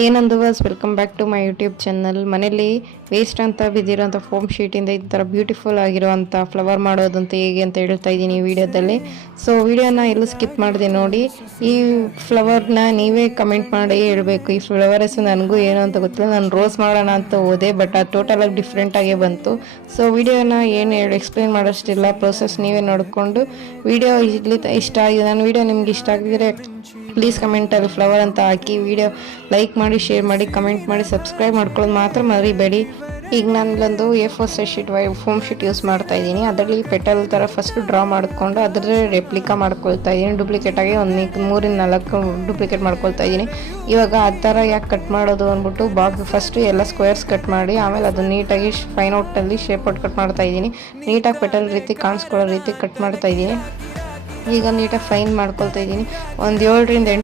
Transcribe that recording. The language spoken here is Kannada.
ಏನಂದು ವಾಸ್ welcome back to my YouTube channel. ಮನೇಲಿ ವೇಸ್ಟ್ ಅಂತ ಬಿದ್ದಿರೋಂಥ ಫೋಮ್ ಶೀಟಿಂದ ಈ ಥರ ಬ್ಯೂಟಿಫುಲ್ ಆಗಿರೋವಂಥ ಫ್ಲವರ್ ಮಾಡೋದಂತ ಹೇಗೆ ಅಂತ ಹೇಳ್ತಾ ಇದ್ದೀನಿ ಈ ವಿಡಿಯೋದಲ್ಲಿ. ಸೊ ವಿಡಿಯೋನ ಎಲ್ಲೂ ಸ್ಕಿಪ್ ಮಾಡಿದೆ ನೋಡಿ. ಈ ಫ್ಲವರ್ನ ನೀವೇ ಕಮೆಂಟ್ ಮಾಡಿ ಹೇಳಬೇಕು. ಈ ಫ್ಲವರ್ ಹೆಸರು ನನಗೂ ಏನು ಅಂತ ಗೊತ್ತಿಲ್ಲ. ನಾನು ರೋಸ್ ಮಾಡೋಣ ಅಂತ ಹೋದೆ, ಬಟ್ ಅದು ಟೋಟಲಾಗಿ ಡಿಫ್ರೆಂಟಾಗೇ ಬಂತು. ಸೊ ವಿಡಿಯೋನ ಏನು ಎಕ್ಸ್ಪ್ಲೇನ್ ಮಾಡೋಷ್ಟಿಲ್ಲ, ಪ್ರೋಸೆಸ್ ನೀವೇ ನೋಡಿಕೊಂಡು ವಿಡಿಯೋ ಇಲ್ಲಿ ಇಷ್ಟ ಆಗಿದೆ. ನನ್ನ ವಿಡಿಯೋ ನಿಮ್ಗೆ ಇಷ್ಟ ಆಗಿದ್ರೆ ಪ್ಲೀಸ್ ಕಮೆಂಟಲ್ಲಿ ಫ್ಲವರ್ ಅಂತ ಹಾಕಿ, ವಿಡಿಯೋ ಲೈಕ್ ಮಾಡಿ, ಶೇರ್ ಮಾಡಿ, ಕಮೆಂಟ್ ಮಾಡಿ, ಸಬ್ಸ್ಕ್ರೈಬ್ ಮಾಡ್ಕೊಳ್ಳೋದು ಮಾತ್ರ ಮರಿಬೇಡಿ. ಈಗ ನಾನೊಂದು A4 size sheet foam sheet use ಮಾಡ್ತಾ ಇದ್ದೀನಿ. ಅದರಲ್ಲಿ ಪೆಟಲ್ ಥರ ಫಸ್ಟ್ ಡ್ರಾ ಮಾಡಿಕೊಂಡು ಅದರ ರೆಪ್ಲಿಕಾ ಮಾಡ್ಕೊಳ್ತಾ ಇದ್ದೀನಿ. ಡೂಪ್ಲಿಕೇಟಾಗಿ ಒಂದು 3-4 ಡೂಪ್ಲಿಕೇಟ್ ಮಾಡ್ಕೊಳ್ತಾ ಇದ್ದೀನಿ. ಇವಾಗ ಆ ಥರ ಯಾಕೆ ಕಟ್ ಮಾಡೋದು ಅಂದ್ಬಿಟ್ಟು ಫಸ್ಟು ಎಲ್ಲ ಸ್ಕ್ವೇರ್ಸ್ ಕಟ್ ಮಾಡಿ ಆಮೇಲೆ ಅದು ನೀಟಾಗಿ ಫೈನ್ ಔಟಲ್ಲಿ ಶೇಪ್ ಔಟ್ ಕಟ್ ಮಾಡ್ತಾ ಇದ್ದೀನಿ. ನೀಟಾಗಿ ಪೆಟಲ್ ರೀತಿ ಕಾಣಿಸ್ಕೊಳ್ಳೋ ರೀತಿ ಕಟ್ ಮಾಡ್ತಾ ಇದ್ದೀನಿ. ಈಗ ನೀಟಾಗಿ ಫೈನ್ ಮಾಡ್ಕೊಳ್ತಾ ಇದ್ದೀನಿ. ಒಂದು 7-8